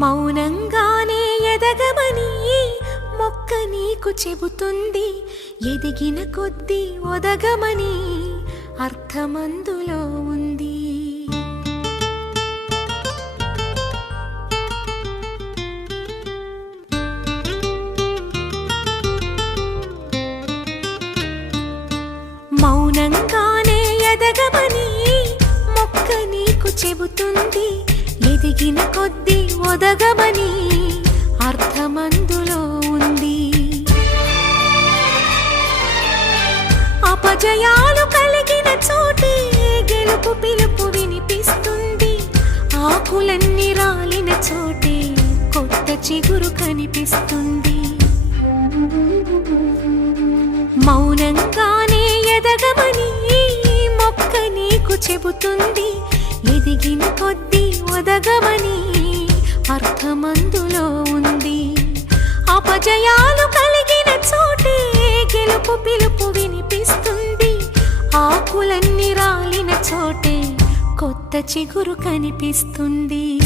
మౌనంగానే ఎదగమని మొక్క నీకు చెబుతుంది. ఎదిగిన కొద్దీ ఒదగమని అర్థమందులో ఉంది. మౌనంగానే ఎదగమని మొక్క నీకు చెబుతుంది. ఎదిగిన కొద్దీ ఒదగమని అర్థమందులో ఉంది. అపజయాలు కలిగిన చోటే గెలుపు పిలుపు వినిపిస్తుంది. ఆకులన్నీ రాలిన చోటే కొత్త చిగురు కనిపిస్తుంది. మౌనంగానే ఎదగమని మొక్క నీకు చెబుతుంది. ఎదిగిన కొద్దీ ఒదగమని అర్థమందులో ఉంది. అపజయాలు కలిగిన చోటే గెలుపు పిలుపు వినిపిస్తుంది. ఆకులన్నీ రాలిన చోటే కొత్త చిగురు కనిపిస్తుంది.